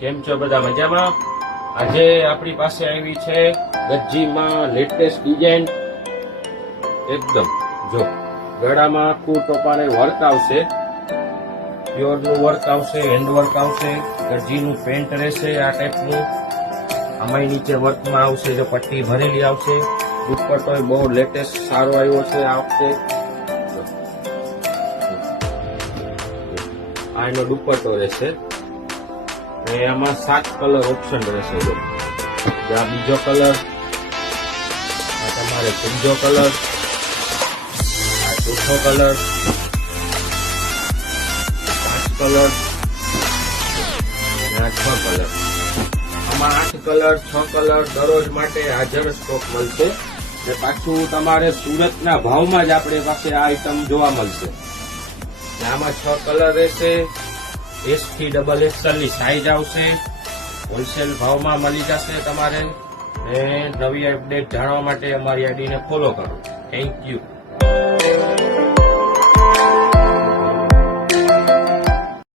કેમ છો બધા મજામાં? આજે આપણી પાસે આવી છે ગજ્જીમાં લેટેસ્ટ ડિઝાઇન. એકદમ જો ગળામાં આખું ટોપાને વર્ક આવશે, પ્યોરનું વર્ક આવશે, હેન્ડ વર્ક આવશે, ગજ્જીનું પેન્ટ રહેશે આ ટાઈપનું. આમાં નીચે વર્કમાં આવશે, જો પટ્ટી ભરેલી આવશે. દુપટ્ટો બહુ લેટેસ્ટ સારો આવ્યો છે આ વખતે. આ એનો દુપટ્ટો રહેશે અને આમાં 7 કલર ઓપ્શન રહેશે. જો આ બીજો કલર, આ તમારે ત્રીજો કલર, આ ચોથો કલર, 5 કલર અને આ 6 કલર. આમાં 8 કલર 6 કલર દરરોજ માટે હાજર સ્ટોક મળશે. ને પાછું તમારે સુરતના ભાવમાં જ આપણી પાસે આ આઈટમ જોવા મળશે. આમાં 6 કલર રહેશે. S થી XXL ની સાઈઝ આવશે. હોલસેલ ભાવમાં મળી જશે તમારે. ને નવી અપડેટ જાણવા માટે અમારી આઈડીને ફોલો કરો. Thank you.